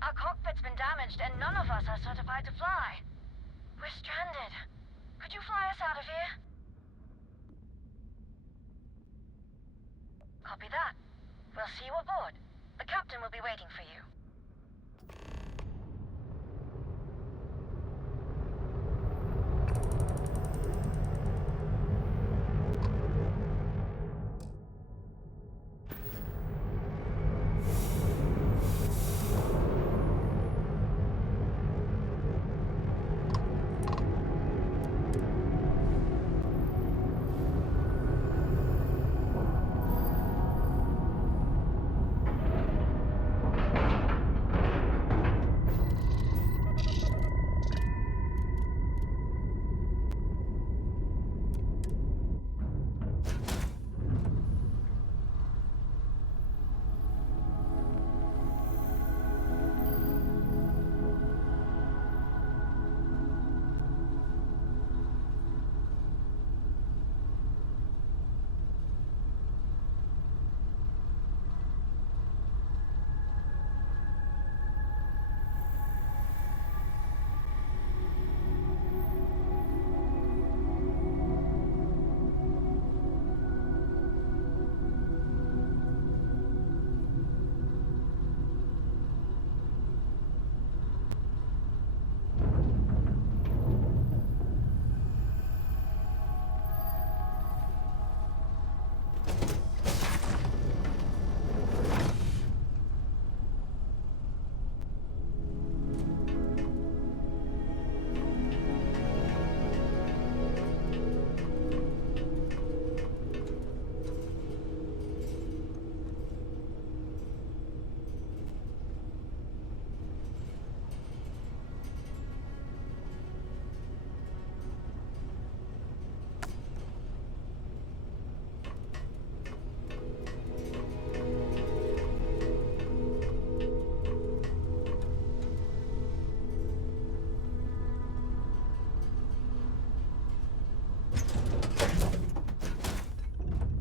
Our cockpit's been damaged and none of us are certified to fly. We're stranded. Could you fly us out of here? Copy that. We'll see you aboard. The captain will be waiting for you.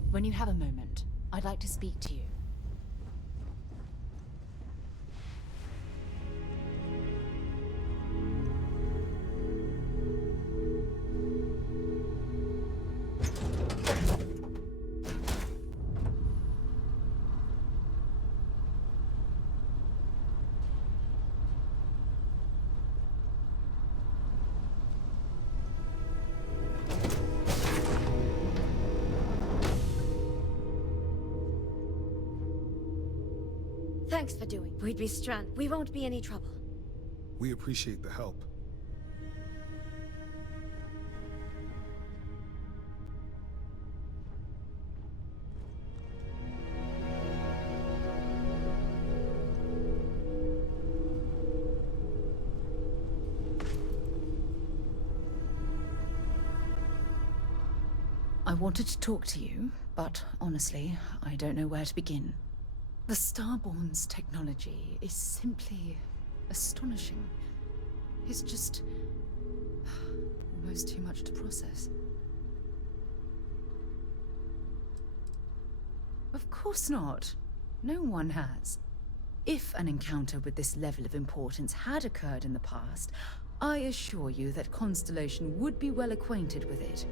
When you have a moment, I'd like to speak to you. Thanks for doing. We'd be stranded. We won't be any trouble. We appreciate the help. I wanted to talk to you, but honestly, I don't know where to begin. The Starborn's technology is simply astonishing. It's just almost too much to process. Of course not. No one has. If an encounter with this level of importance had occurred in the past, I assure you that Constellation would be well acquainted with it.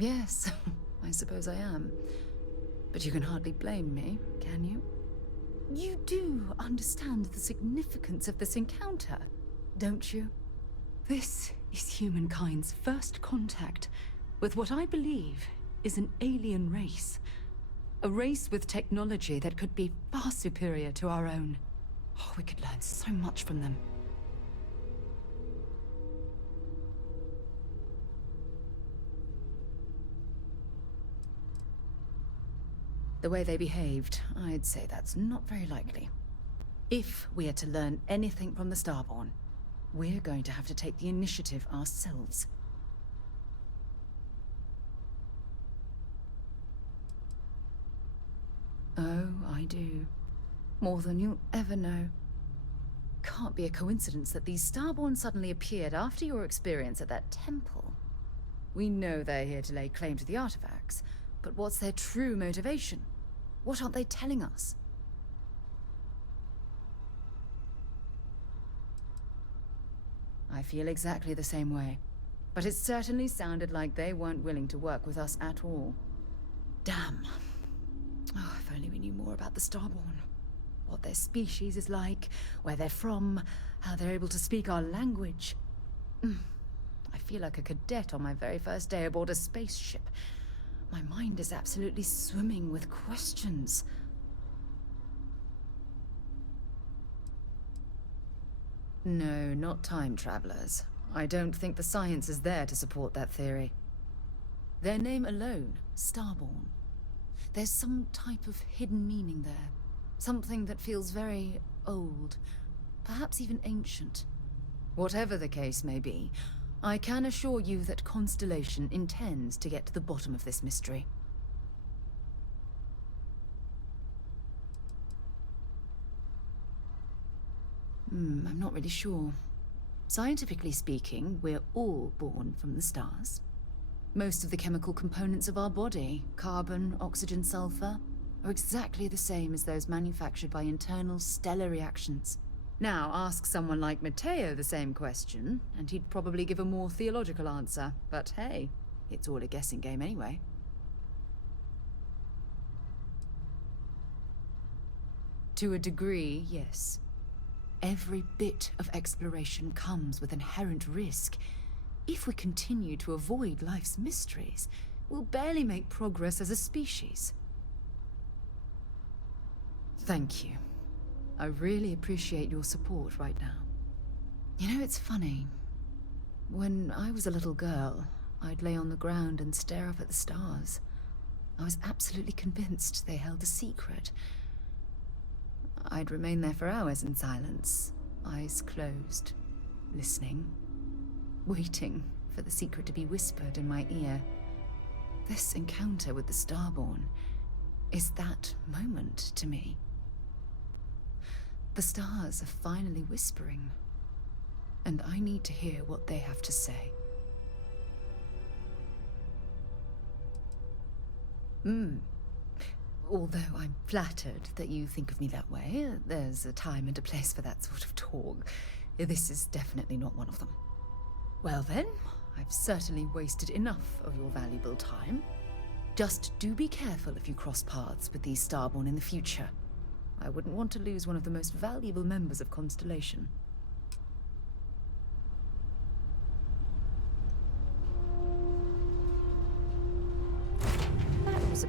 Yes, I suppose I am. But you can hardly blame me, can you? You do understand the significance of this encounter, don't you? This is humankind's first contact with what I believe is an alien race. A race with technology that could be far superior to our own. Oh, we could learn so much from them. The way they behaved, I'd say that's not very likely. If we are to learn anything from the Starborn, we're going to have to take the initiative ourselves. Oh, I do. More than you'll ever know. can't be a coincidence that these Starborn suddenly appeared after your experience at that temple. We know they're here to lay claim to the artifacts, but what's their true motivation? What aren't they telling us? I feel exactly the same way. But it certainly sounded like they weren't willing to work with us at all. Damn. Oh, if only we knew more about the Starborn. What their species is like, where they're from, how they're able to speak our language. I feel like a cadet on my very first day aboard a spaceship. My mind is absolutely swimming with questions. No, not time travelers. I don't think the science is there to support that theory. Their name alone, Starborn. There's some type of hidden meaning there. Something that feels very old, perhaps even ancient. Whatever the case may be, I can assure you that Constellation intends to get to the bottom of this mystery. I'm not really sure. Scientifically speaking, we're all born from the stars. Most of the chemical components of our body, carbon, oxygen, sulfur, are exactly the same as those manufactured by internal stellar reactions. Now, ask someone like Matteo the same question, and he'd probably give a more theological answer. But hey, it's all a guessing game anyway. To a degree, yes. Every bit of exploration comes with inherent risk. If we continue to avoid life's mysteries, we'll barely make progress as a species. Thank you. I really appreciate your support right now. You know, it's funny. When I was a little girl, I'd lay on the ground and stare up at the stars. I was absolutely convinced they held a secret. I'd remain there for hours in silence, eyes closed, listening, waiting for the secret to be whispered in my ear. This encounter with the Starborn is that moment to me. The stars are finally whispering, and I need to hear what they have to say. Although I'm flattered that you think of me that way, there's a time and a place for that sort of talk. This is definitely not one of them. Well then, I've certainly wasted enough of your valuable time. Just do be careful if you cross paths with these Starborn in the future. I wouldn't want to lose one of the most valuable members of Constellation. That was a...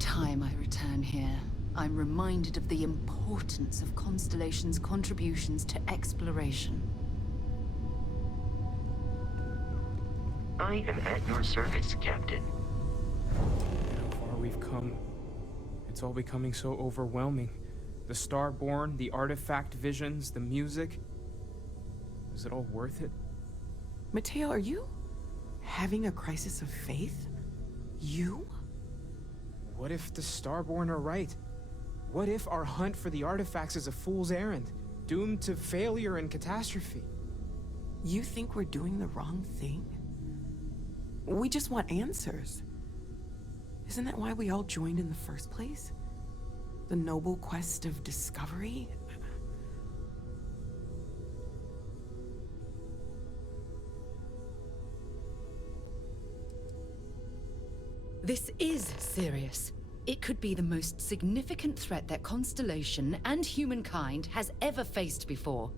time I return here, I'm reminded of the importance of Constellation's contributions to exploration. I am at your service, Captain. How far we've come. It's all becoming so overwhelming. The Starborn, the artifact visions, the music. Is it all worth it? Mateo, are you having a crisis of faith? You? What if the Starborn are right? What if our hunt for the artifacts is a fool's errand, doomed to failure and catastrophe? You think we're doing the wrong thing? We just want answers. Isn't that why we all joined in the first place? The noble quest of discovery? This is serious. It could be the most significant threat that Constellation and humankind has ever faced before.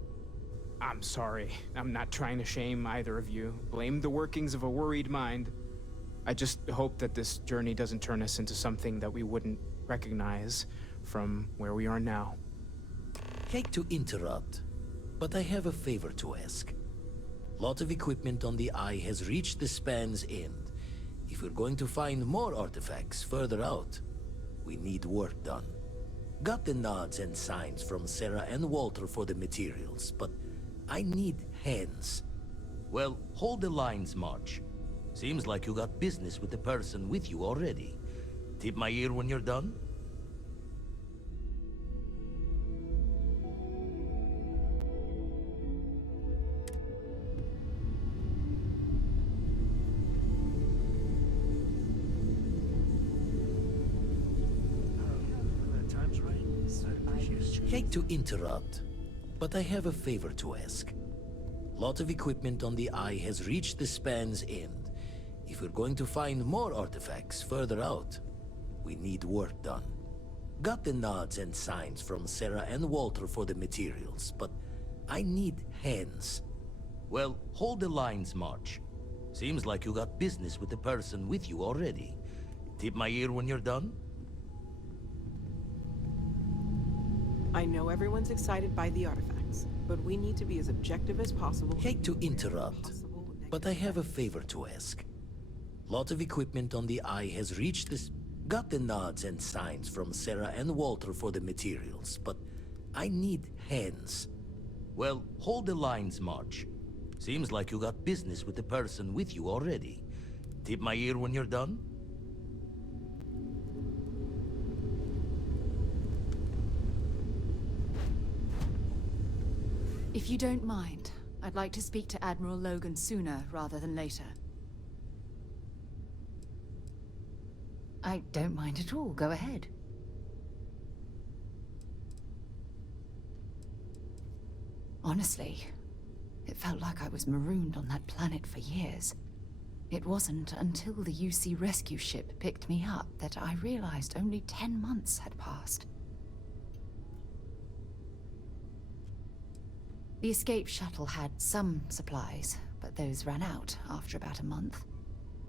I'm sorry. I'm not trying to shame either of you. Blame the workings of a worried mind. I just hope that this journey doesn't turn us into something that we wouldn't recognize from where we are now. Hate to interrupt, but I have a favor to ask. Lot of equipment on the Eye has reached the span's end. If we're going to find more artifacts further out, we need work done. Got the nods and signs from Sarah and Walter for the materials, but I need hands. Well, hold the lines, March. Seems like you got business with the person with you already. Tip my ear when you're done? Hate to interrupt, but I have a favor to ask. Lot of equipment on the Eye has reached the span's end. If we're going to find more artifacts further out, we need work done. Got the nods and signs from Sarah and Walter for the materials, but I need hands. Well, hold the lines, March. Seems like you got business with the person with you already. Tip my ear when you're done? I know everyone's excited by the artifacts, but we need to be as objective as possible. Hate to interrupt, but I have a favor to ask. Lot of equipment on the Eye has reached this... Got the nods and signs from Sarah and Walter for the materials, but I need hands. Well, hold the lines, March. Seems like you got business with the person with you already. Tip my ear when you're done? If you don't mind, I'd like to speak to Admiral Logan sooner rather than later. I don't mind at all. Go ahead. Honestly, it felt like I was marooned on that planet for years. It wasn't until the UC rescue ship picked me up that I realized only 10 months had passed. The escape shuttle had some supplies, but those ran out after about a month.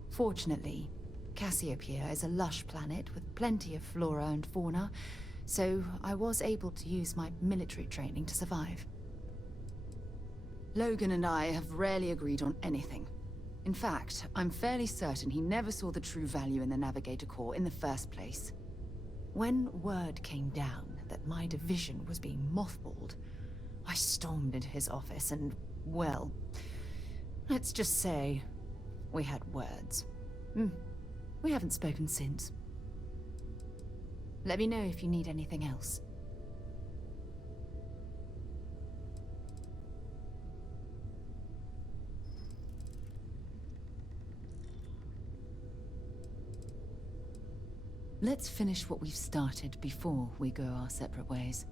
Fortunately, Cassiopeia is a lush planet with plenty of flora and fauna, so I was able to use my military training to survive. Logan and I have rarely agreed on anything. In fact, I'm fairly certain he never saw the true value in the Navigator Corps in the first place. When word came down that my division was being mothballed, I stormed into his office and, well, let's just say we had words. We haven't spoken since. Let me know if you need anything else. Let's finish what we've started before we go our separate ways.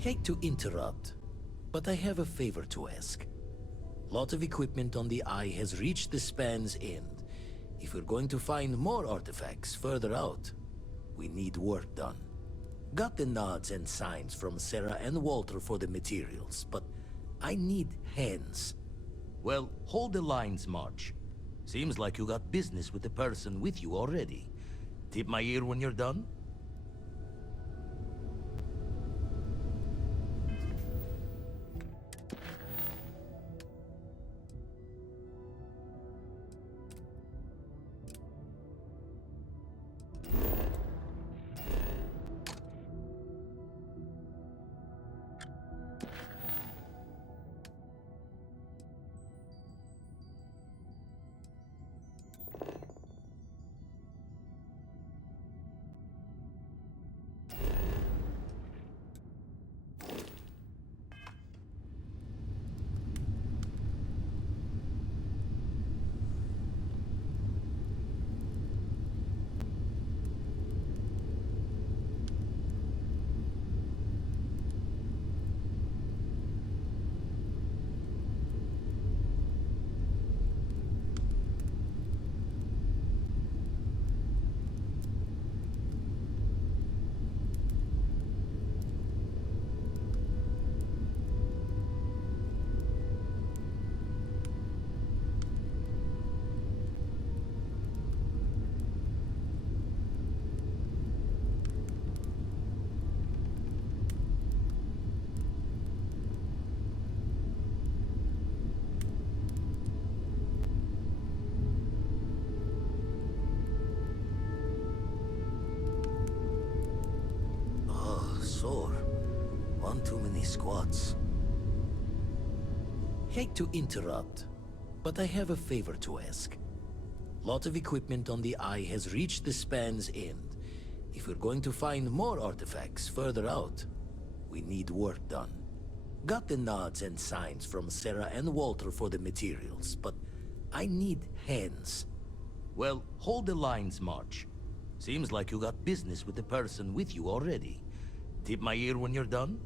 Hate to interrupt, but I have a favor to ask. Lot of equipment on the Eye has reached the span's end. If we're going to find more artifacts further out, we need work done. Got the nods and signs from Sarah and Walter for the materials, but I need hands. Well, hold the lines, March. Seems like you got business with the person with you already. Tip my ear when you're done? Sore. One too many squats. Hate to interrupt, but I have a favor to ask. Lot of equipment on the Eye has reached the span's end. If we're going to find more artifacts further out, we need work done. Got the nods and signs from Sarah and Walter for the materials, but I need hands. Well, hold the lines, March. Seems like you got business with the person with you already. Tip my ear when you're done?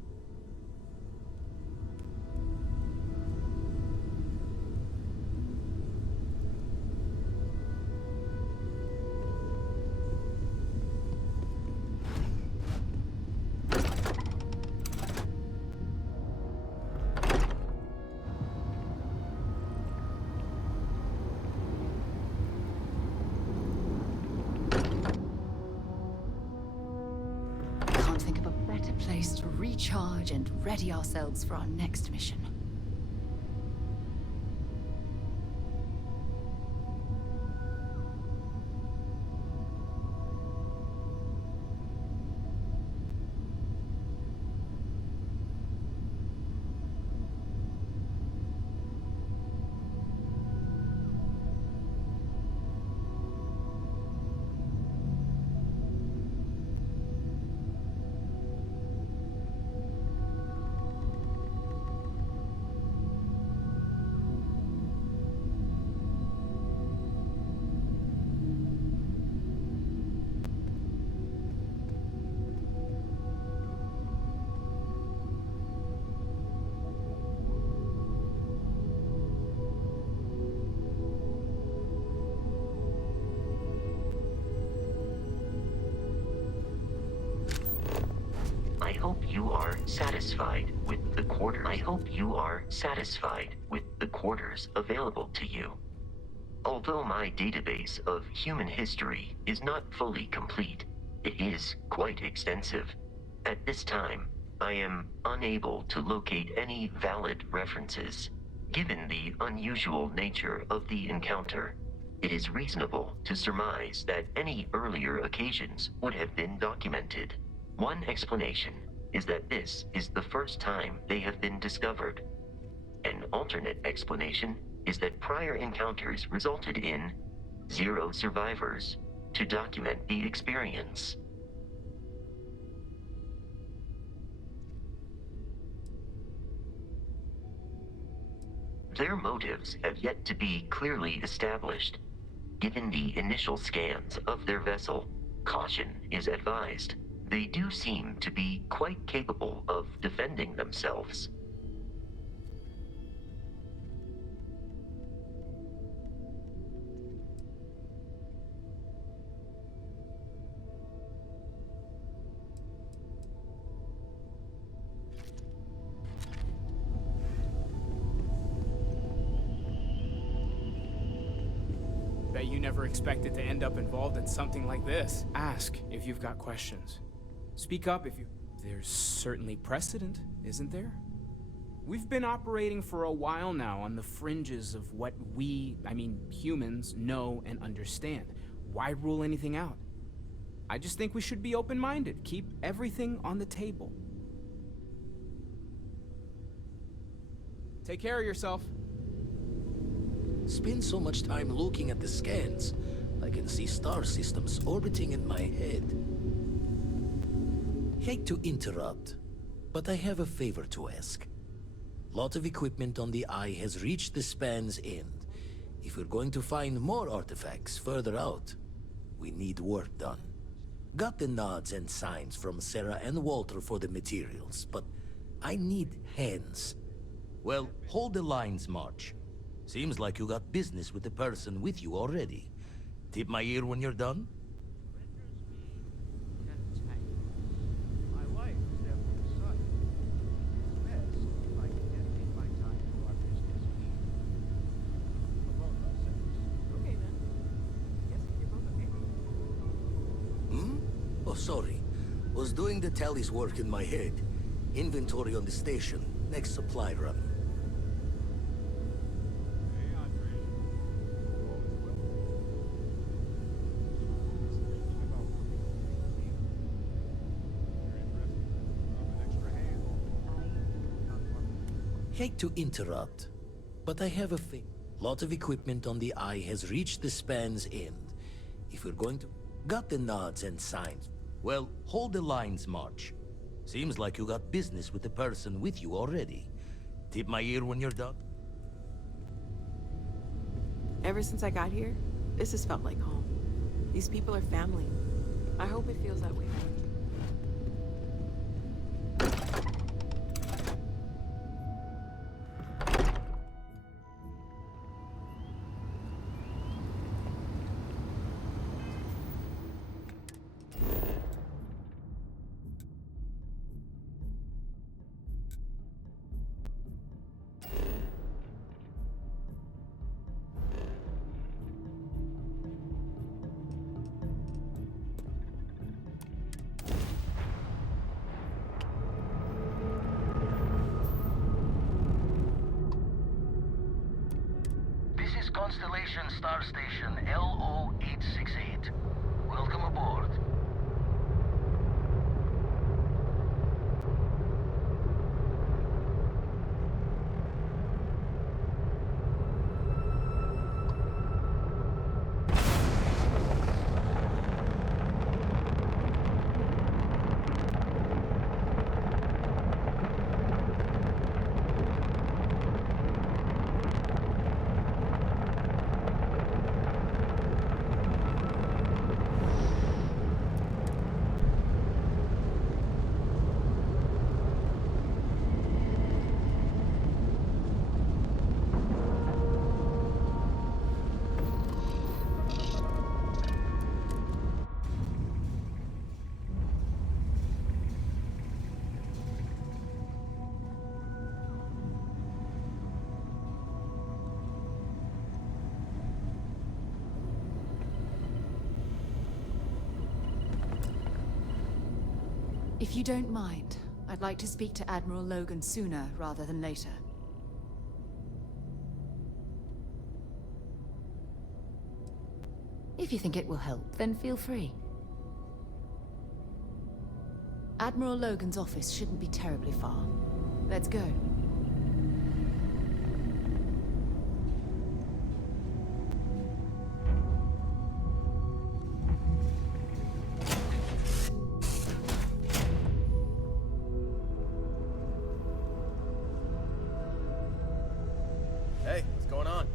Can't think of a better place to recharge and ready ourselves for our next mission. I hope you are satisfied with the quarters. I hope you are satisfied with the quarters available to you. Although my database of human history is not fully complete, it is quite extensive. At this time, I am unable to locate any valid references. Given the unusual nature of the encounter, it is reasonable to surmise that any earlier occasions would have been documented. One explanation is that this is the first time they have been discovered. An alternate explanation is that prior encounters resulted in 0 survivors to document the experience. Their motives have yet to be clearly established. Given the initial scans of their vessel, caution is advised. They do seem to be quite capable of defending themselves. bet you never expected to end up involved in something like this. Ask if you've got questions. Speak up if you... There's certainly precedent, isn't there? We've been operating for a while now on the fringes of what humans, know and understand. Why rule anything out? I just think we should be open-minded. Keep everything on the table. Take care of yourself. Spend so much time looking at the scans, I can see star systems orbiting in my head. Hate to interrupt, but I have a favor to ask. Lot of equipment on the Eye has reached the span's end. If we're going to find more artifacts further out, we need work done. Got the nods and signs from Sarah and Walter for the materials, but I need hands. Well, hold the lines, March. Seems like you got business with the person with you already. Tip my ear when you're done? Oh, sorry. Was doing the tally's work in my head. Inventory on the station, next supply run. Hate to interrupt, but I have a thing. Lot of equipment on the Eye has reached the span's end. If we're going to... Got the nods and signs. Well, hold the lines, March. Seems like you got business with the person with you already. Tip my ear when you're done. Ever since I got here, this has felt like home. These people are family. I hope it feels that way. Constellation Star Station LO-868. Welcome aboard. If you don't mind, I'd like to speak to Admiral Logan sooner rather than later. If you think it will help, then feel free. Admiral Logan's office shouldn't be terribly far. Let's go. Hey, what's going on?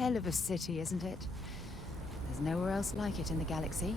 hell of a city, isn't it? There's nowhere else like it in the galaxy.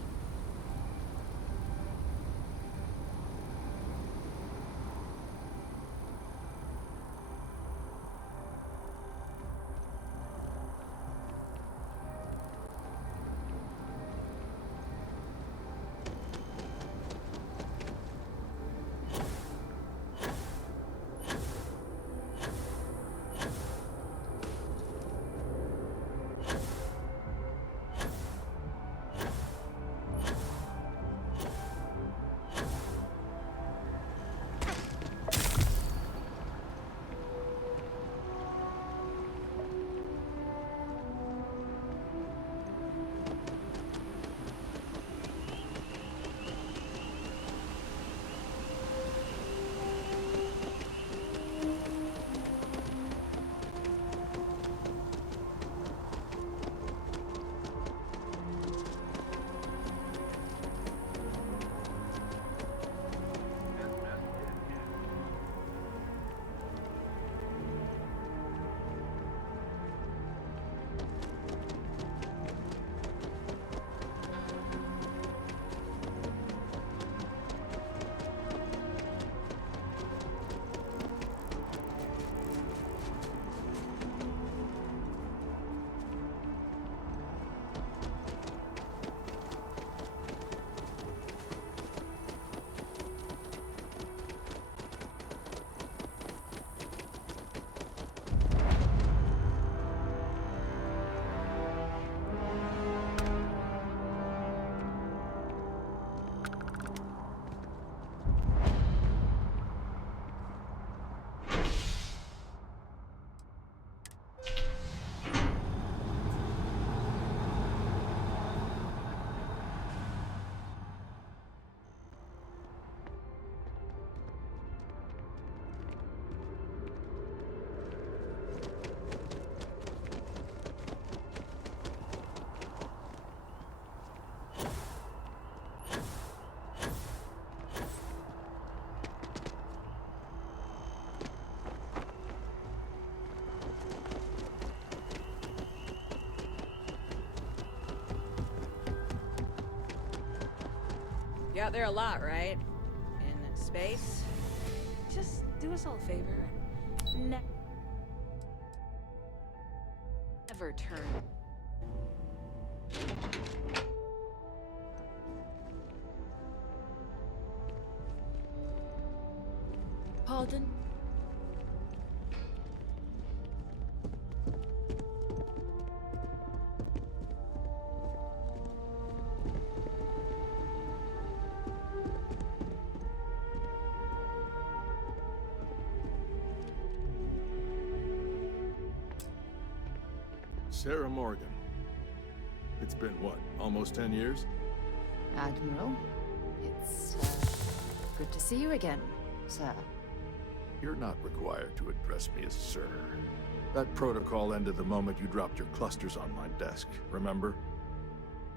You're out there a lot, right? In space? Just do us all a favor and never turn. Pardon? Sarah Morgan. It's been, what, almost 10 years? Admiral, it's good to see you again, sir. You're not required to address me as sir. That protocol ended the moment you dropped your clusters on my desk, remember?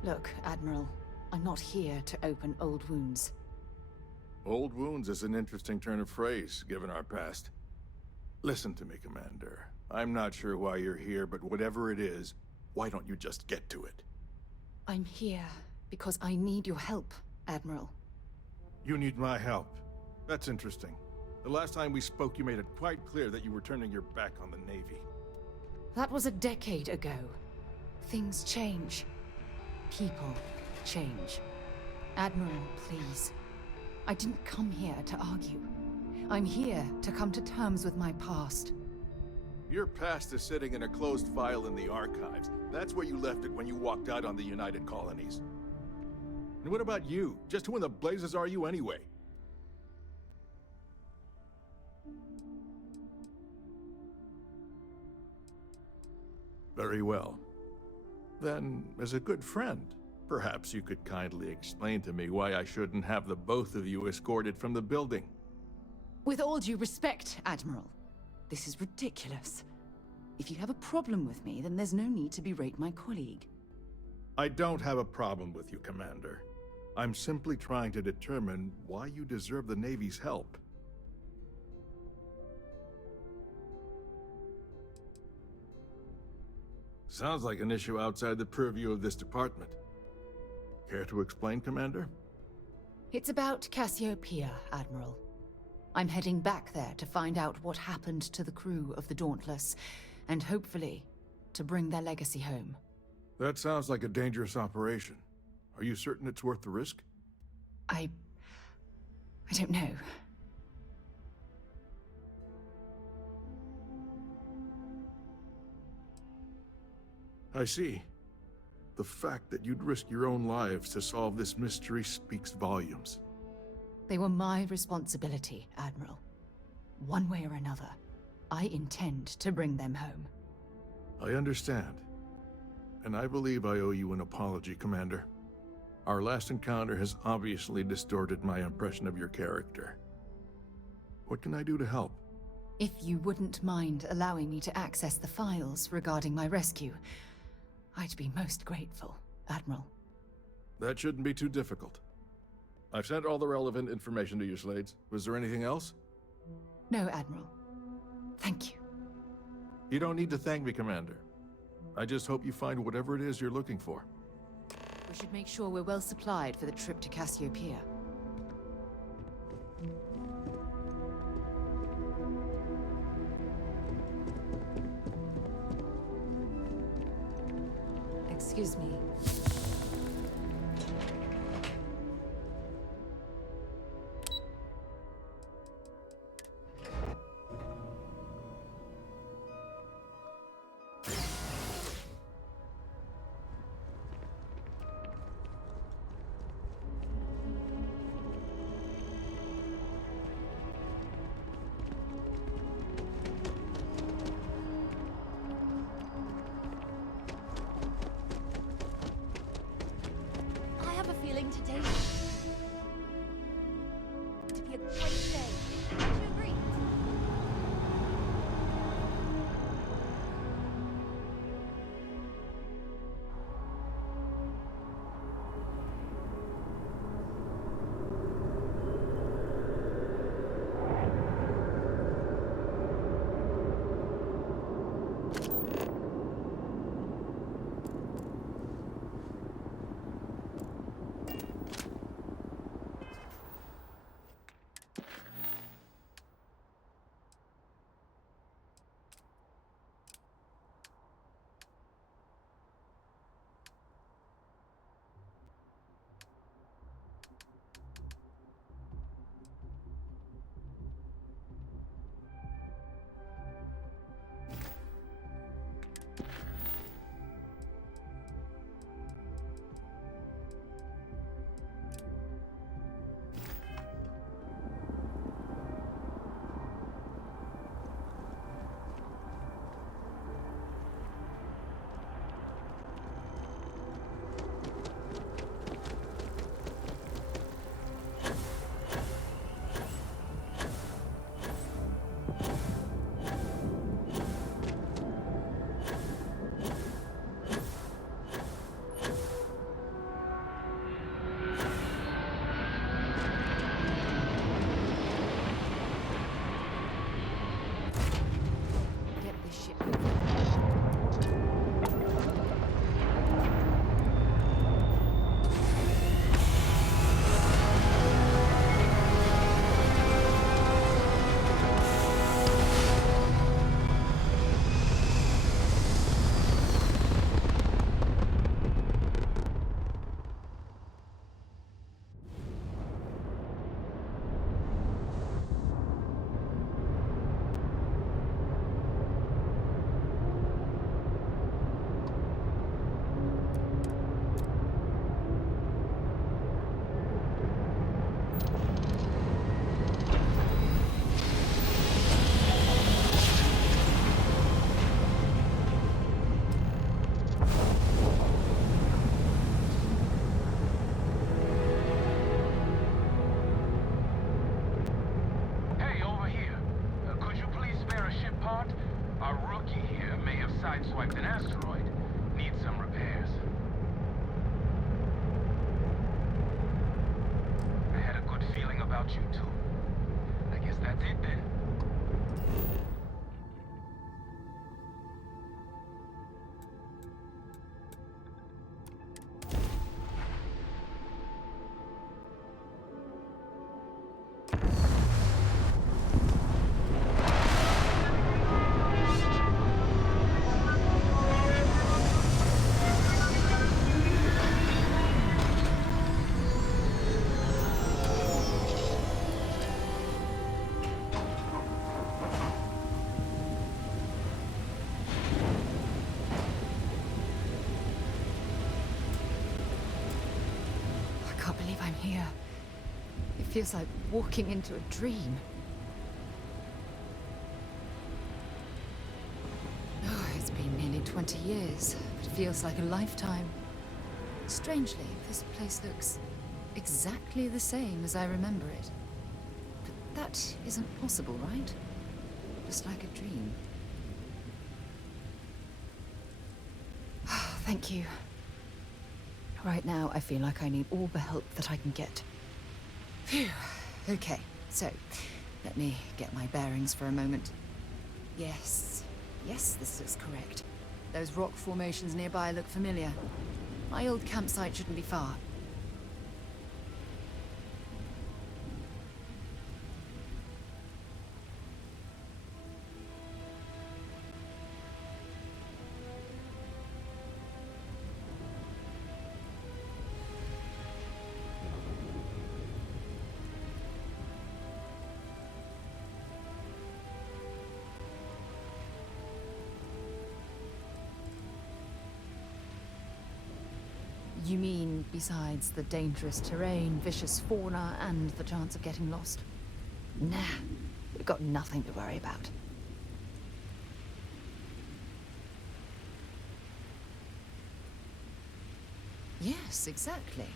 Look, Admiral, I'm not here to open old wounds. Old wounds is an interesting turn of phrase, given our past. Listen to me, Commander. I'm not sure why you're here, but whatever it is, why don't you just get to it? I'm here because I need your help, Admiral. You need my help. That's interesting. The last time we spoke, you made it quite clear that you were turning your back on the Navy. That was a decade ago. Things change. People change. Admiral, please. I didn't come here to argue. I'm here to come to terms with my past. Your past is sitting in a closed file in the archives. That's where you left it when you walked out on the United Colonies. And what about you? Just who in the blazes are you anyway? Very well. Then, as a good friend, perhaps you could kindly explain to me why I shouldn't have the both of you escorted from the building. With all due respect, Admiral, this is ridiculous. If you have a problem with me, then there's no need to berate my colleague. I don't have a problem with you, Commander. I'm simply trying to determine why you deserve the Navy's help. Sounds like an issue outside the purview of this department. Care to explain, Commander? It's about Cassiopeia, Admiral. I'm heading back there to find out what happened to the crew of the Dauntless, and hopefully, to bring their legacy home. That sounds like a dangerous operation. Are you certain it's worth the risk? I don't know. I see. The fact that you'd risk your own lives to solve this mystery speaks volumes. They were my responsibility, Admiral. One way or another, I intend to bring them home. I understand. And I believe I owe you an apology, Commander. Our last encounter has obviously distorted my impression of your character. What can I do to help? If you wouldn't mind allowing me to access the files regarding my rescue, I'd be most grateful, Admiral. That shouldn't be too difficult. I've sent all the relevant information to you, Slades. Was there anything else? No, Admiral. Thank you. You don't need to thank me, Commander. I just hope you find whatever it is you're looking for. We should make sure we're well supplied for the trip to Cassiopeia. Excuse me. I have a feeling today to be a great day. Don't you agree? can't believe I'm here. It feels like walking into a dream. Oh, it's been nearly 20 years, but it feels like a lifetime. Strangely, this place looks exactly the same as I remember it. But that isn't possible, right? Just like a dream. Thank you. Right now, I feel like I need all the help that I can get. Phew. Okay, so let me get my bearings for a moment. Yes, this looks correct. Those rock formations nearby look familiar. My old campsite shouldn't be far. You mean besides the dangerous terrain, vicious fauna, and the chance of getting lost? Nah, we've got nothing to worry about. Yes, exactly.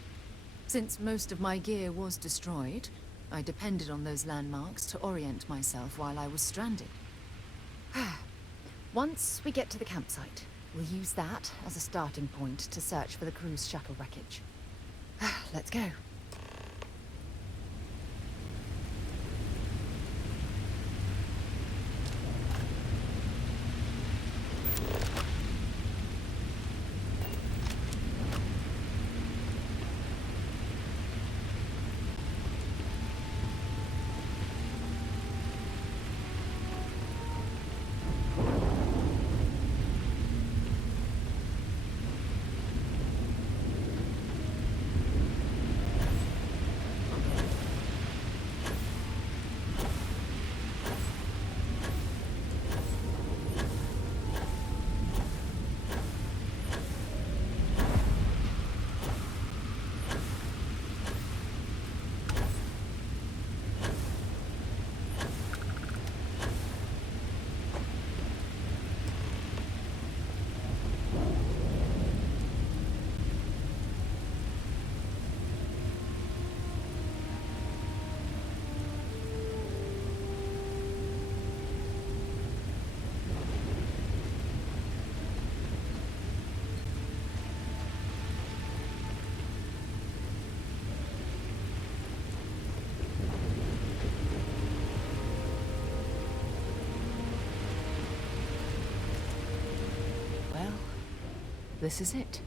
Since most of my gear was destroyed, I depended on those landmarks to orient myself while I was stranded. Once we get to the campsite, we'll use that as a starting point to search for the cruise shuttle wreckage. Let's go. This is it.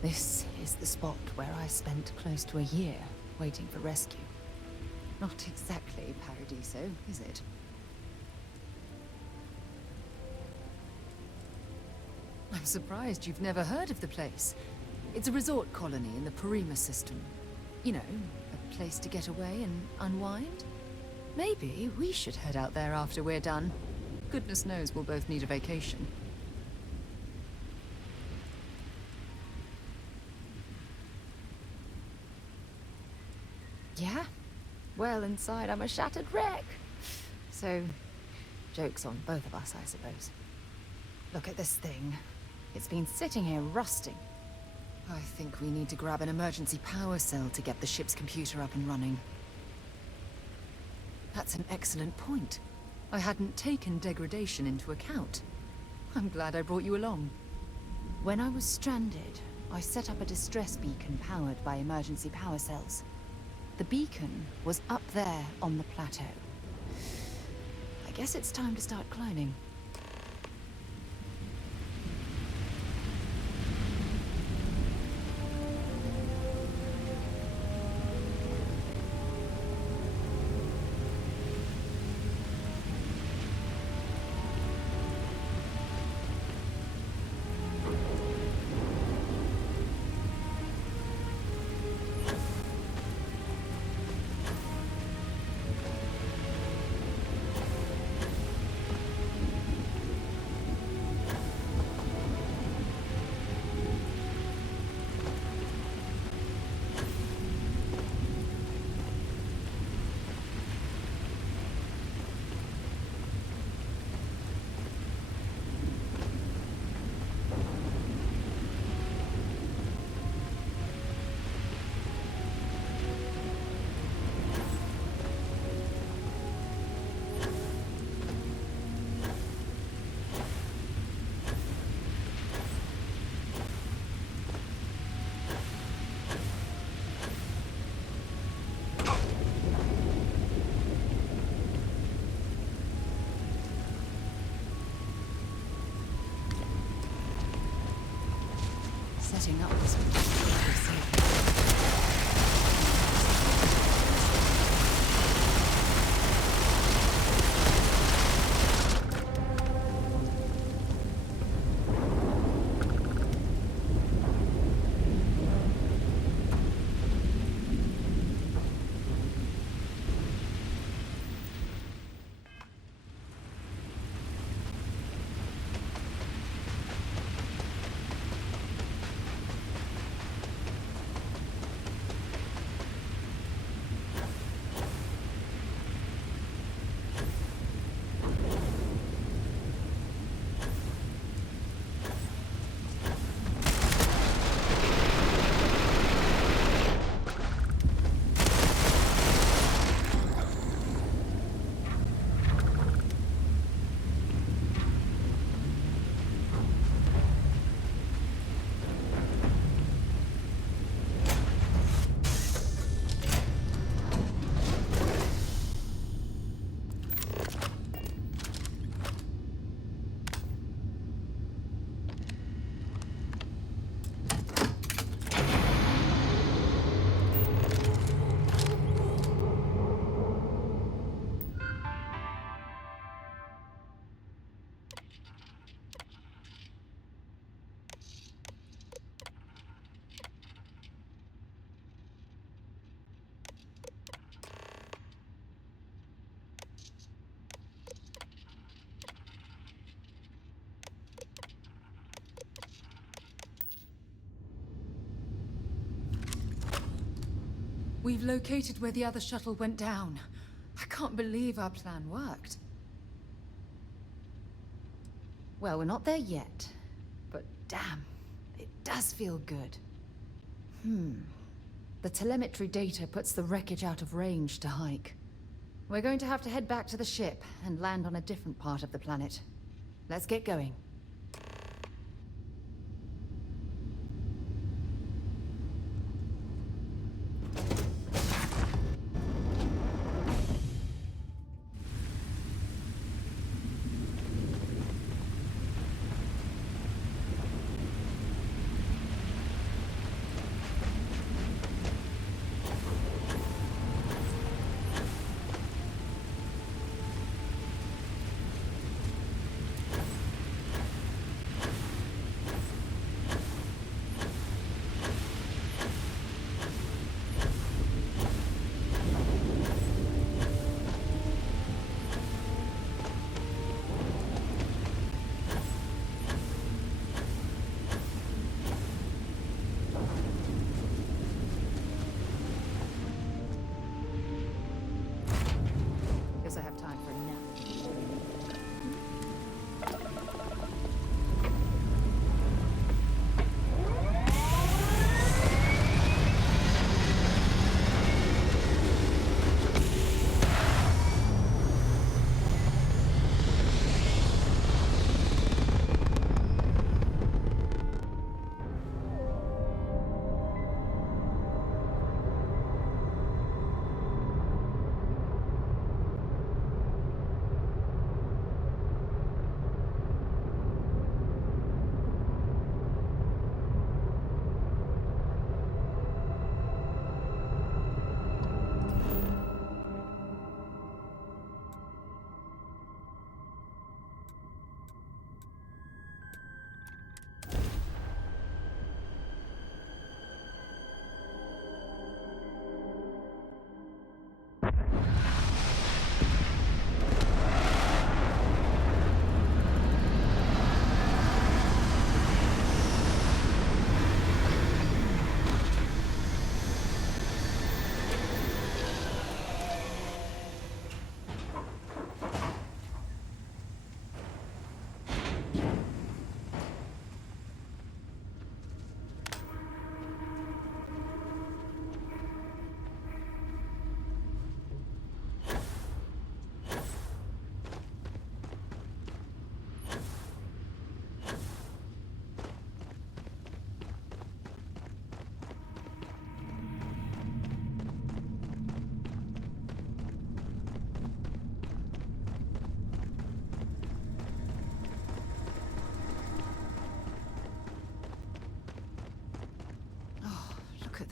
This is the spot where I spent close to a year waiting for rescue. Not exactly Paradiso, is it? I'm surprised you've never heard of the place. It's a resort colony in the Parima system. You know, a place to get away and unwind. Maybe we should head out there after we're done. Goodness knows we'll both need a vacation. Yeah? Well, inside I'm a shattered wreck. So, joke's on both of us, I suppose. Look at this thing. It's been sitting here rusting. I think we need to grab an emergency power cell to get the ship's computer up and running. That's an excellent point. I hadn't taken degradation into account. I'm glad I brought you along. When I was stranded, I set up a distress beacon powered by emergency power cells. The beacon was up there on the plateau. I guess it's time to start climbing. setting up this ridiculously safe. We've located where the other shuttle went down. I can't believe our plan worked. Well, we're not there yet, but damn, it does feel good. The telemetry data puts the wreckage out of range to hike. We're going to have to head back to the ship and land on a different part of the planet. Let's get going.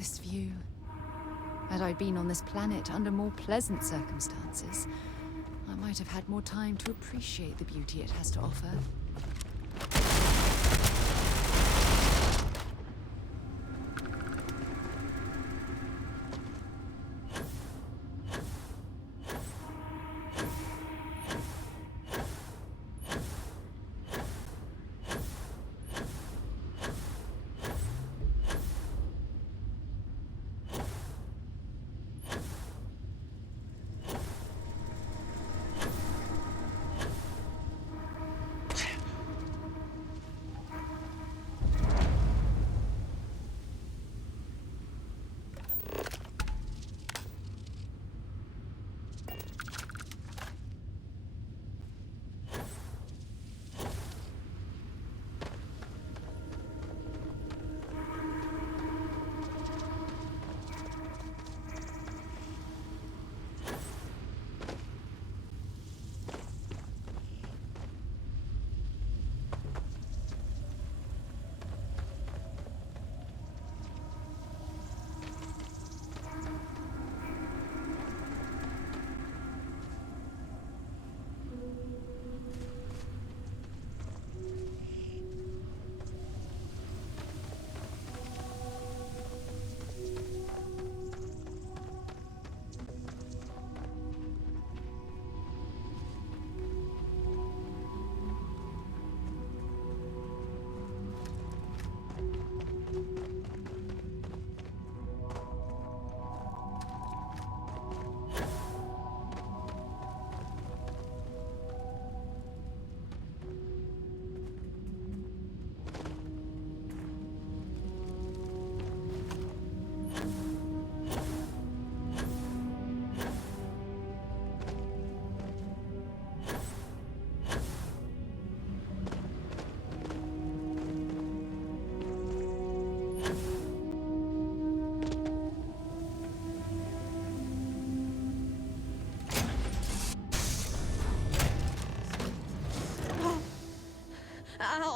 This view. Had I been on this planet under more pleasant circumstances, I might have had more time to appreciate the beauty it has to offer.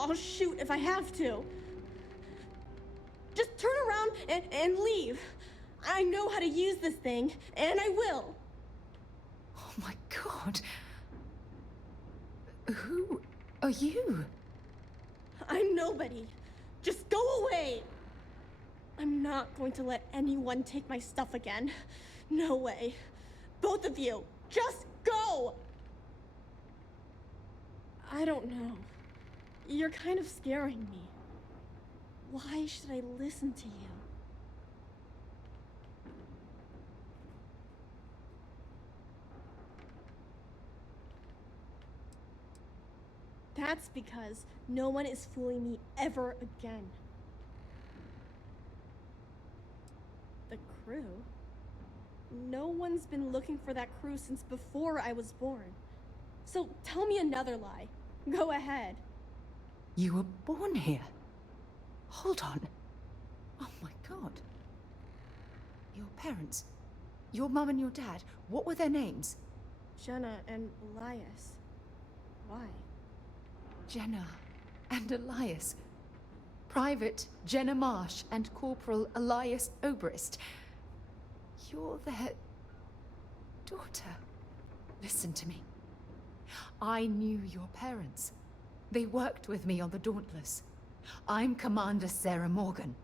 I'll shoot if I have to. Just turn around and leave. I know how to use this thing, and I will. Oh my god. Who are you? I'm nobody. Just go away. I'm not going to let anyone take my stuff again. No way. Both of you, just go! I don't know. You're kind of scaring me. Why should I listen to you? That's because no one is fooling me ever again. The crew? No one's been looking for that crew since before I was born. So tell me another lie. Go ahead. You were born here? Hold on. Oh my god. Your parents, your mum and your dad, what were their names? Jenna and Elias. Why? Jenna and Elias. Private Jenna Marsh and Corporal Elias Obrist. You're their daughter. Listen to me. I knew your parents. They worked with me on the Dauntless. I'm Commander Sarah Morgan.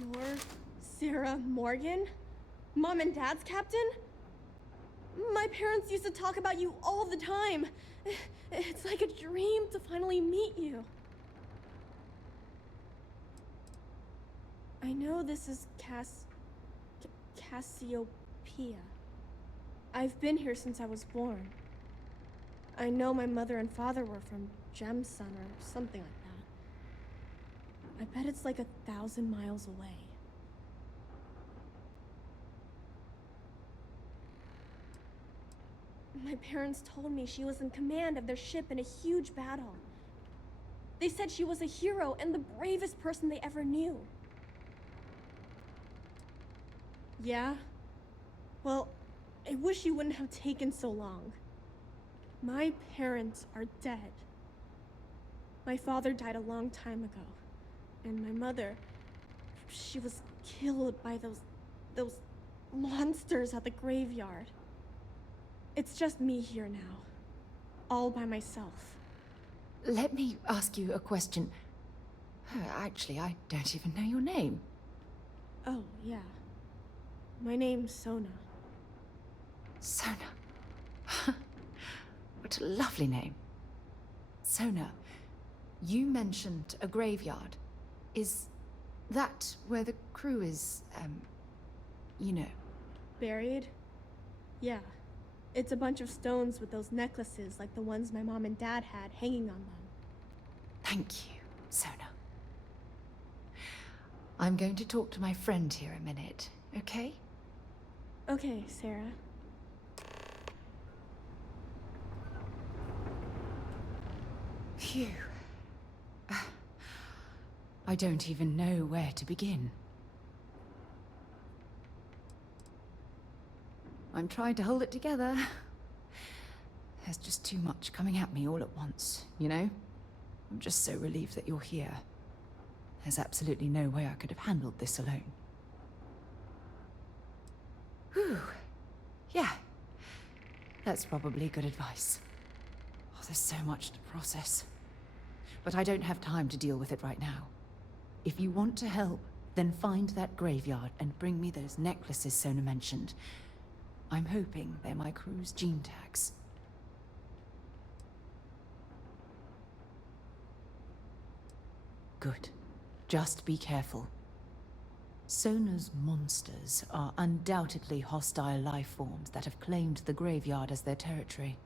You're Sarah Morgan? Mom and Dad's captain? My parents used to talk about you all the time. It's like a dream to finally meet you. I know this is Cassiopeia. I've been here since I was born. I know my mother and father were from Gemsun or something like that. I bet it's like 1,000 miles away. My parents told me she was in command of their ship in a huge battle. They said she was a hero and the bravest person they ever knew. Yeah? Well, I wish you wouldn't have taken so long. My parents are dead. My father died a long time ago, and my mother, she was killed by those monsters at the graveyard. It's just me here now, all by myself. Let me ask you a question. Actually, I don't even know your name. Oh, yeah. My name's Sona. Sona. What a lovely name. Sona, you mentioned a graveyard. Is that where the crew is, you know? Buried? Yeah. It's a bunch of stones with those necklaces like the ones my mom and dad had hanging on them. Thank you, Sona. I'm going to talk to my friend here a minute, okay? Okay, Sarah. Phew. I don't even know where to begin. I'm trying to hold it together. There's just too much coming at me all at once, you know? I'm just so relieved that you're here. There's absolutely no way I could have handled this alone. Whew. Yeah. That's probably good advice. Oh, there's so much to process. But I don't have time to deal with it right now. If you want to help, then find that graveyard and bring me those necklaces Sona mentioned. I'm hoping they're my crew's gene tags. Good. Just be careful. Sona's monsters are undoubtedly hostile life forms that have claimed the graveyard as their territory.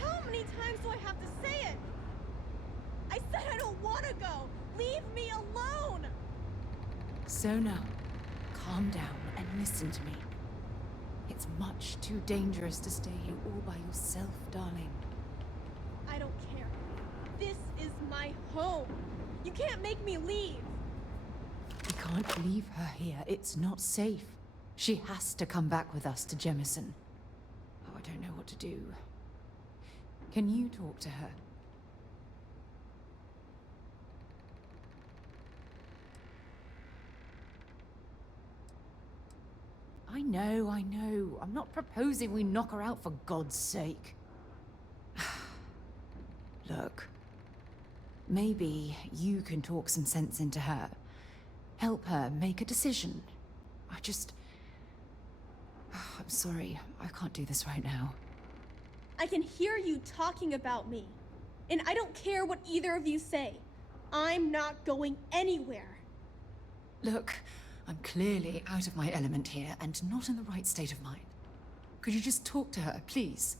How many times do I have to say it? I said I don't want to go! Leave me alone! Sona, calm down and listen to me. It's much too dangerous to stay here all by yourself, darling. I don't care. This is my home. You can't make me leave. We can't leave her here. It's not safe. She has to come back with us to Jemison. Oh, I don't know what to do. Can you talk to her? I know. I'm not proposing we knock her out for God's sake. Look, maybe you can talk some sense into her. Help her make a decision. I'm sorry, I can't do this right now. I can hear you talking about me. And I don't care what either of you say. I'm not going anywhere. Look, I'm clearly out of my element here and not in the right state of mind. Could you just talk to her, please?